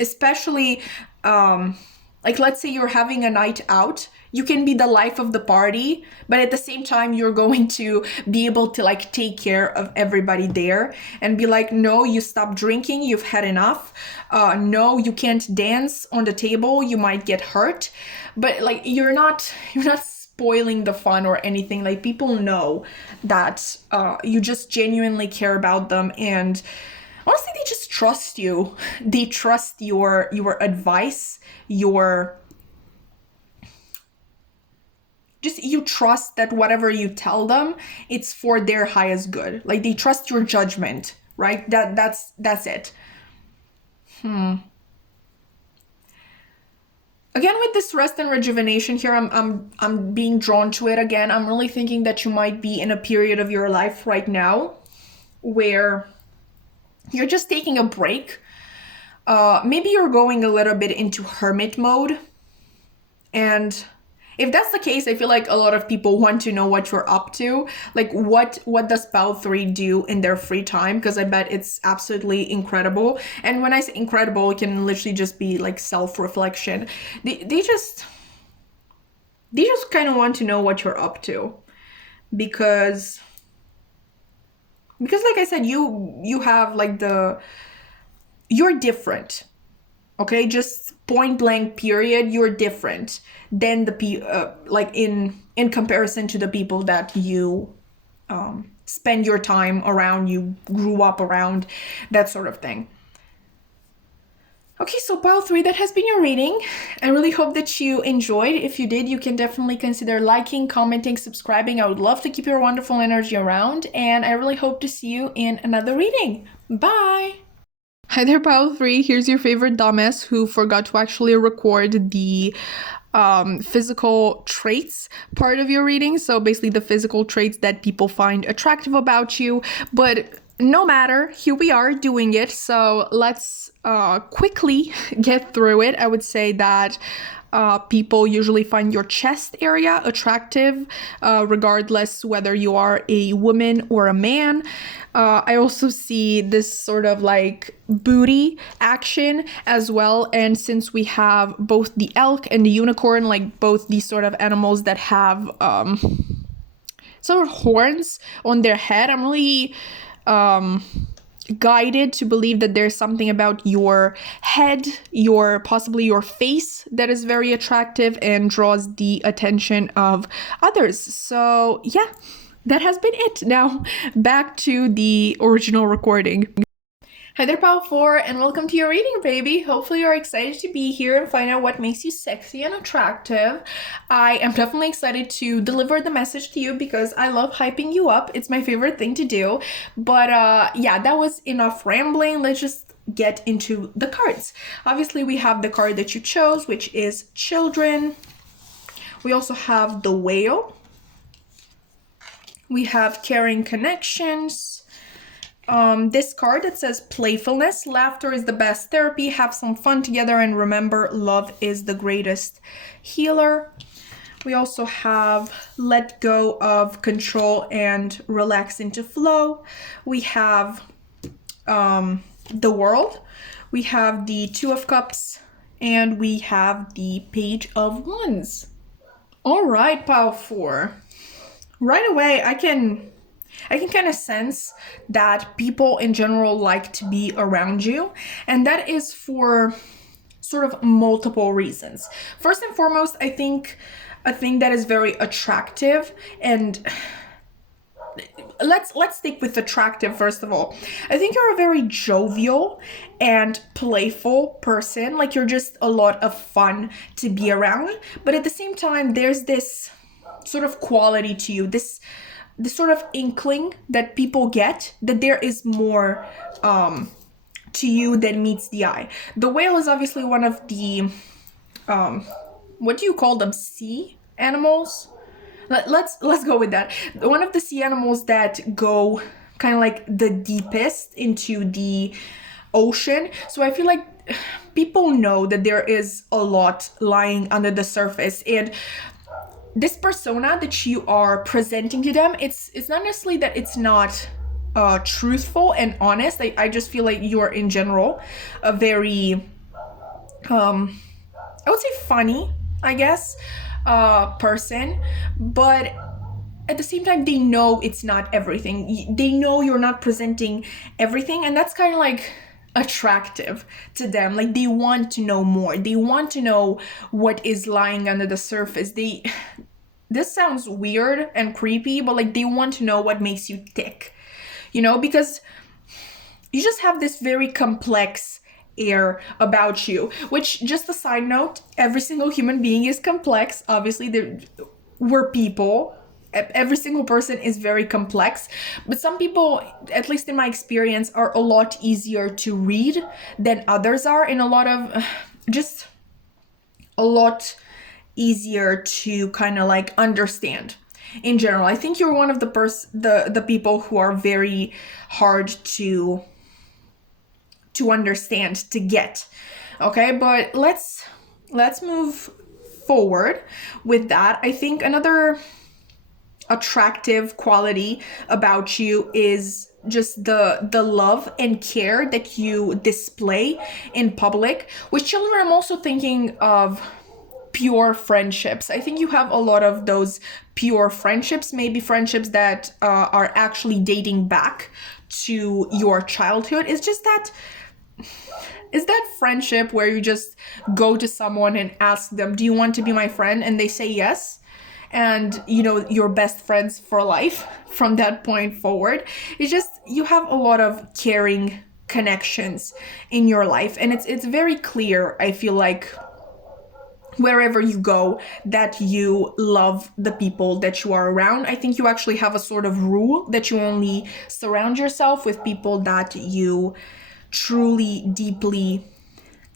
especially like, let's say you're having a night out, you can be the life of the party, but at the same time you're going to be able to, like, take care of everybody there and be like, no, you stop drinking, you've had enough. No, you can't dance on the table, you might get hurt. But, like, you're not spoiling the fun or anything. Like, people know that you just genuinely care about them, and honestly, they just trust you. They trust your advice, you trust that whatever you tell them, it's for their highest good. Like, they trust your judgment, right? That's it. Again, with this rest and rejuvenation here, I'm being drawn to it again. I'm really thinking that you might be in a period of your life right now where you're just taking a break. Maybe you're going a little bit into hermit mode. And if that's the case, I feel like a lot of people want to know what you're up to. Like, what does Pal 3 do in their free time? Because I bet it's absolutely incredible. And when I say incredible, it can literally just be like self-reflection. They just kind of want to know what you're up to. Because like I said, you have, like, you're different. Okay, just point blank period, you're different than the like, in comparison to the people that you spend your time around, you grew up around, that sort of thing. Okay, so Pile 3, that has been your reading. I really hope that you enjoyed. If you did, you can definitely consider liking, commenting, subscribing. I would love to keep your wonderful energy around, and I really hope to see you in another reading. Bye! Hi there, Pile 3. Here's your favorite dumbass who forgot to actually record the physical traits part of your reading. So basically the physical traits that people find attractive about you. But no matter, here we are doing it. So let's quickly get through it. I would say that people usually find your chest area attractive, regardless whether you are a woman or a man. I also see this sort of like booty action as well. And since we have both the elk and the unicorn, like both these sort of animals that have sort of horns on their head, I'm really guided to believe that there's something about your head, possibly your face, that is very attractive and draws the attention of others. So yeah, that has been it. Now back to the original recording. Hi there, Pal 4, and welcome to your reading, baby. Hopefully you're excited to be here and find out what makes you sexy and attractive. I am definitely excited to deliver the message to you because I love hyping you up. It's my favorite thing to do. But yeah, that was enough rambling. Let's just get into the cards. Obviously, we have the card that you chose, which is Children. We also have the Whale. We have Caring Connections. This card that says playfulness. Laughter is the best therapy. Have some fun together and remember, love is the greatest healer. We also have let go of control and relax into flow. We have the World. We have the Two of Cups, and we have the Page of Wands. All right, Pile 4. Right away, I can kind of sense that people in general like to be around you, and that is for sort of multiple reasons. First and foremost, I think a thing that is very attractive, and let's stick with attractive first of all. I think you're a very jovial and playful person. Like, you're just a lot of fun to be around, but at the same time there's this sort of quality to you, this sort of inkling that people get that there is more to you than meets the eye. The Whale is obviously one of the what do you call them, sea animals? Let's go with that. One of the sea animals that go kind of like the deepest into the ocean. So I feel like people know that there is a lot lying under the surface, and this persona that you are presenting to them, it's not necessarily that it's not truthful and honest. I just feel like you're in general a very I would say funny, I guess, person, but at the same time they know it's not everything. They know you're not presenting everything, and that's kind of like attractive to them. Like, they want to know more. They want to know what is lying under the surface. This sounds weird and creepy, but like, they want to know what makes you tick, because you just have this very complex air about you, which, just a side note, every single human being is complex. Obviously, we're people. Every single person is very complex, but some people, at least in my experience, are a lot easier to read than others are, and just a lot easier to kind of like understand in general. I think you're one of the people who are very hard to understand, to get. Okay, but let's move forward with that. I think another attractive quality about you is just the love and care that you display in public. With children, I'm also thinking of pure friendships. I think you have a lot of those pure friendships, maybe friendships that are actually dating back to your childhood. Is that friendship where you just go to someone and ask them, do you want to be my friend? And they say yes. And you're best friends for life from that point forward. It's just, you have a lot of caring connections in your life. And it's very clear, I feel like, wherever you go, that you love the people that you are around. I think you actually have a sort of rule that you only surround yourself with people that you truly deeply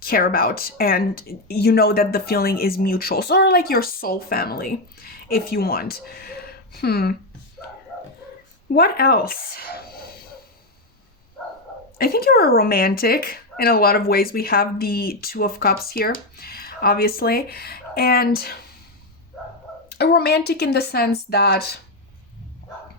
care about, and you know that the feeling is mutual, sort of like your soul family, if you want. What else? I think you're a romantic in a lot of ways. We have the Two of Cups here, obviously, and a romantic in the sense that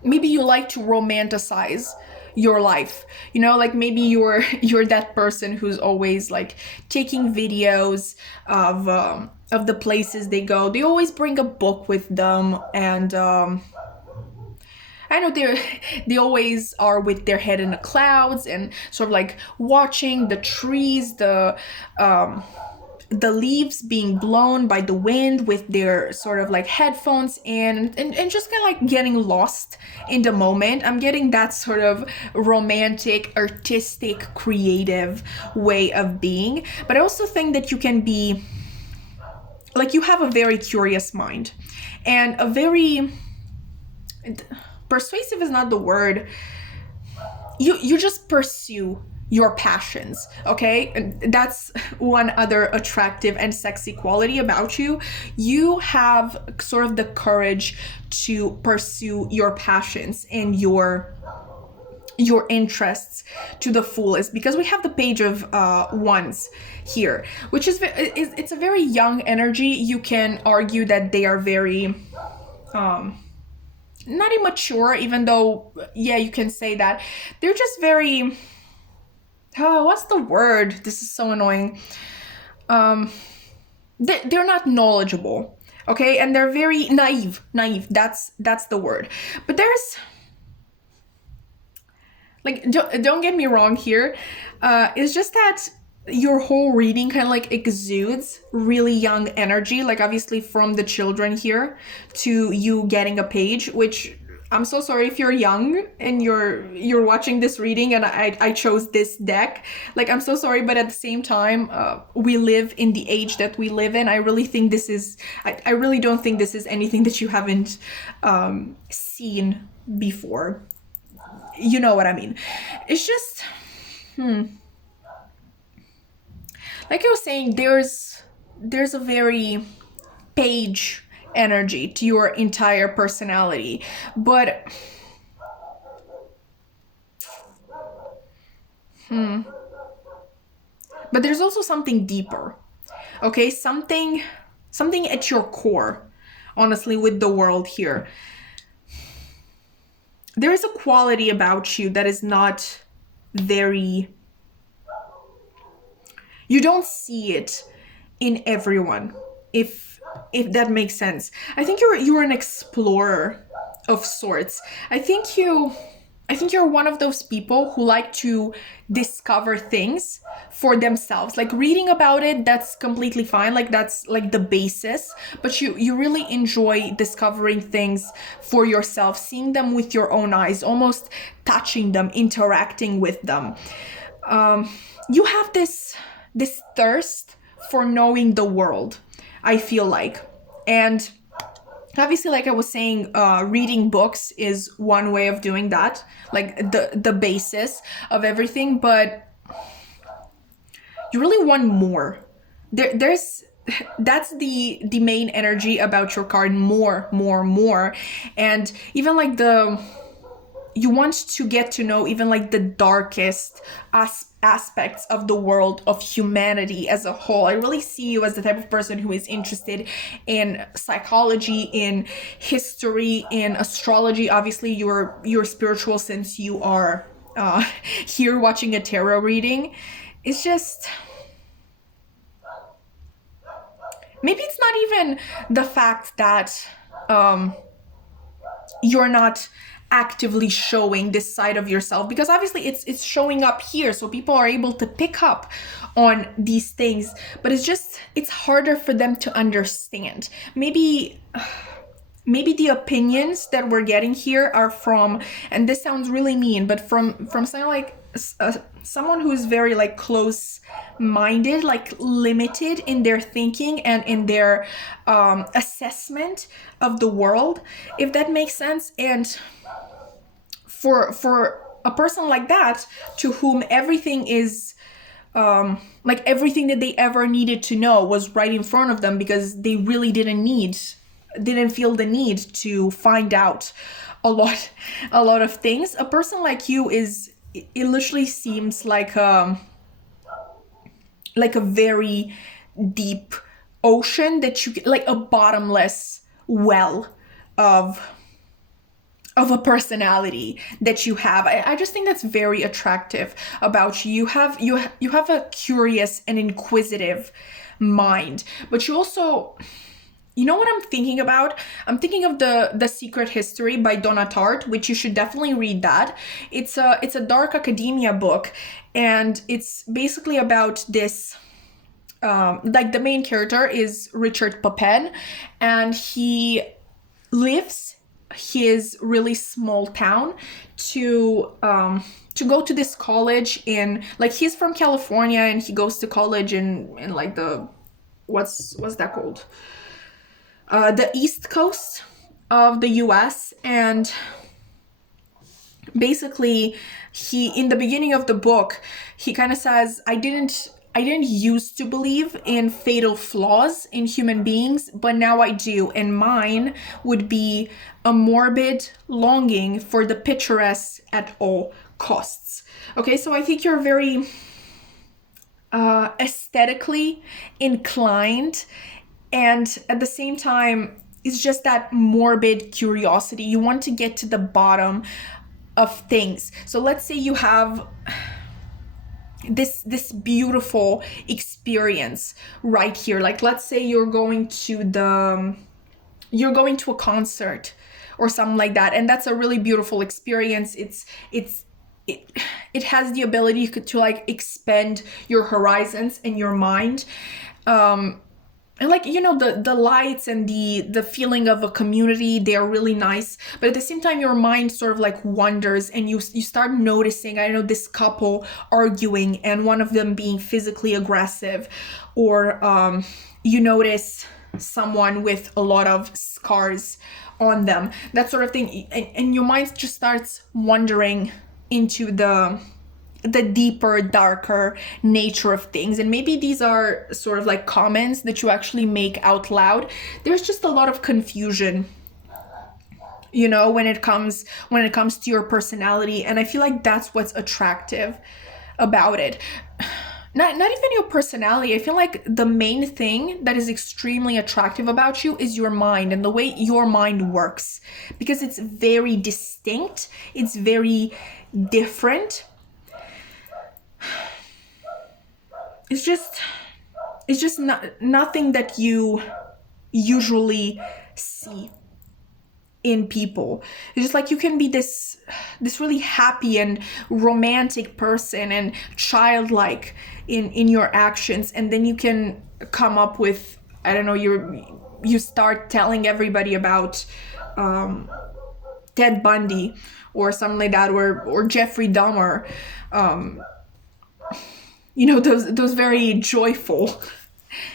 maybe you like to romanticize your life, you know, like maybe you're that person who's always like taking videos of the places they go. They always bring a book with them, and I know they always are with their head in the clouds and sort of like watching the trees, the leaves being blown by the wind with their sort of like headphones in, and just kind of like getting lost in the moment. I'm getting that sort of romantic, artistic, creative way of being. But I also think that you can be like, you have a very curious mind, and a very persuasive is not the word. You just pursue your passions, okay? And that's one other attractive and sexy quality about you. You have sort of the courage to pursue your passions and your interests to the fullest, because we have the Page of Wands here, which is it's a very young energy. You can argue that they are very not immature, even though, yeah, you can say that. They're just very, what's the word? This is so annoying. They're not knowledgeable, okay? And they're very naive. That's the word. But there's, like, don't get me wrong here. It's just that your whole reading kind of like exudes really young energy, like obviously from the children here to you getting a page, which I'm so sorry if you're young and you're watching this reading and I chose this deck. Like, I'm so sorry, but at the same time, we live in the age that we live in. I really think this is, I really don't think this is anything that you haven't seen before. You know what I mean? It's just, like I was saying, there's a very page energy to your entire personality, but but there's also something deeper, okay? Something at your core, honestly, with the world here. There is a quality about you that is not very, you don't see it in everyone, if that makes sense. I think you're an explorer of sorts. I think you're one of those people who like to discover things for themselves. Like, reading about it, that's completely fine. Like, that's like the basis. But you really enjoy discovering things for yourself, seeing them with your own eyes, almost touching them, interacting with them. You have this thirst for knowing the world, I feel like. And obviously, like I was saying, reading books is one way of doing that, like the basis of everything, but you really want more. That's the main energy about your card. More. And even like you want to get to know even like the darkest aspects of the world, of humanity as a whole. I really see you as the type of person who is interested in psychology, in history, in astrology. Obviously, you're spiritual since you are here watching a tarot reading. It's just, maybe it's not even the fact that you're not actively showing this side of yourself, because obviously it's showing up here, so people are able to pick up on these things, but it's harder for them to understand. Maybe the opinions that we're getting here are from, and this sounds really mean, but from something like someone who's very like close-minded, like limited in their thinking and in their assessment of the world, if that makes sense. And for a person like that, to whom everything is like everything that they ever needed to know was right in front of them, because they really didn't feel the need to find out a lot of things. A person like you is, it literally seems like a very deep ocean that you, like a bottomless well of a personality that you have. I just think that's very attractive about you. You have a curious and inquisitive mind, but you also, you know what I'm thinking about? I'm thinking of the Secret History by Donna Tartt, which you should definitely read that. It's a dark academia book, and it's basically about this. Like the main character is Richard Papin, and he lives his really small town to go to this college in, like, he's from California, and he goes to college in like the, what's that called? The East Coast of the US. And basically, he, in the beginning of the book, he kind of says, I didn't used to believe in fatal flaws in human beings, but now I do. And mine would be a morbid longing for the picturesque at all costs. Okay, so I think you're very aesthetically inclined, and at the same time, it's just that morbid curiosity. You want to get to the bottom of things. So let's say you have this beautiful experience right here. Like, let's say you're going to a concert or something like that, and that's a really beautiful experience. It has the ability to like expand your horizons and your mind. And like, you know, the lights and the feeling of a community, they are really nice. But at the same time, your mind sort of like wanders, and you start noticing, I don't know, this couple arguing and one of them being physically aggressive, or you notice someone with a lot of scars on them, that sort of thing. And your mind just starts wandering into the deeper, darker nature of things. And maybe these are sort of like comments that you actually make out loud. There's just a lot of confusion, you know, when it comes to your personality. And I feel like that's what's attractive about it. Not even your personality. I feel like the main thing that is extremely attractive about you is your mind and the way your mind works, because it's very distinct, it's very different. It's just nothing that you usually see in people. It's just like you can be this really happy and romantic person and childlike in your actions, and then you can come up with, I don't know, you start telling everybody about Ted Bundy or something like that, or Jeffrey Dahmer. You know, those very joyful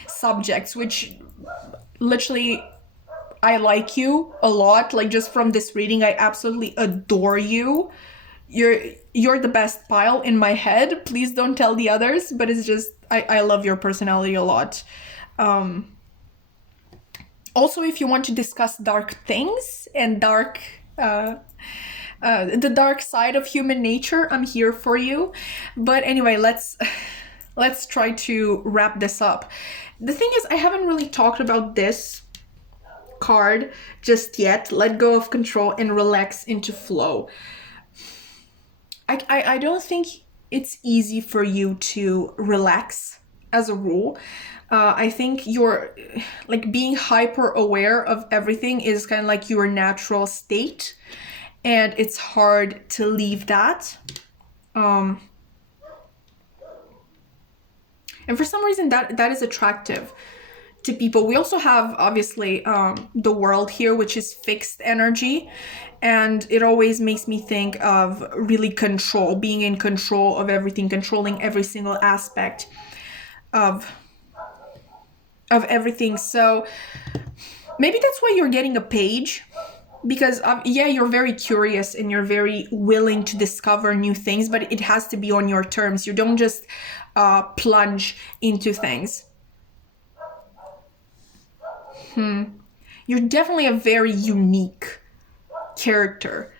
subjects, which literally, I like you a lot. Like, just from this reading, I absolutely adore you. You're the best pile in my head. Please don't tell the others, but it's just, I love your personality a lot. Also, if you want to discuss dark things and the dark side of human nature, I'm here for you. But anyway, let's try to wrap this up. The thing is, I haven't really talked about this card just yet. Let go of control and relax into flow. I don't think it's easy for you to relax as a rule. I think you're like being hyper aware of everything is kind of like your natural state, and it's hard to leave that. And for some reason that is attractive to people. We also have, obviously, the world here, which is fixed energy, and it always makes me think of really control, being in control of everything, controlling every single aspect of everything. So maybe that's why you're getting a page because yeah, you're very curious and you're very willing to discover new things, but it has to be on your terms. You don't just plunge into things. You're definitely a very unique character.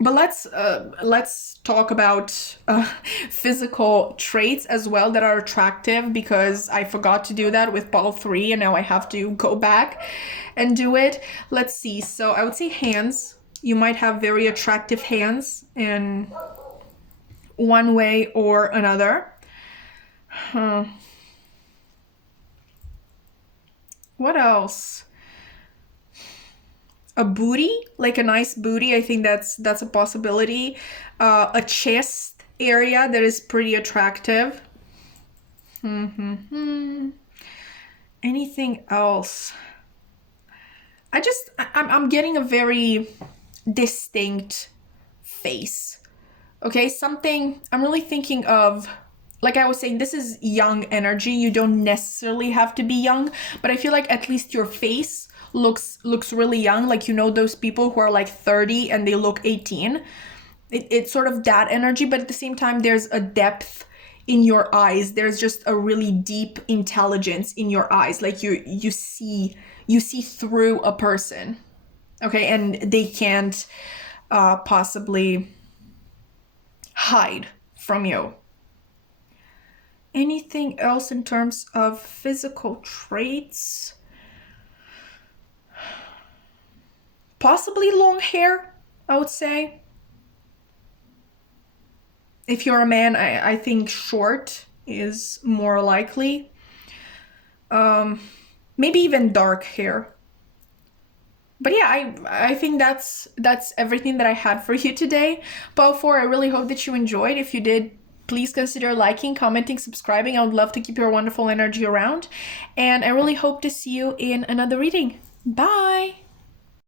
But let's talk about physical traits as well that are attractive, because I forgot to do that with ball 3 and now I have to go back and do it. Let's see. So I would say hands. You might have very attractive hands in one way or another. What else? A booty, like a nice booty. I think that's a possibility. A chest area that is pretty attractive. Anything else? I'm getting a very distinct face. Okay, something I'm really thinking of. Like I was saying, this is young energy. You don't necessarily have to be young, but I feel like at least your face looks really young. Like, you know, those people who are like 30 and they look 18. It's sort of that energy, but at the same time, there's a depth in your eyes. There's just a really deep intelligence in your eyes. Like you see through a person, okay, and they can't possibly hide from you. Anything else in terms of physical traits? Possibly long hair, I would say. If you're a man, I think short is more likely. Maybe even dark hair. But yeah, I think that's everything that I had for you today. Pile 4, I really hope that you enjoyed. If you did, please consider liking, commenting, subscribing. I would love to keep your wonderful energy around. And I really hope to see you in another reading. Bye!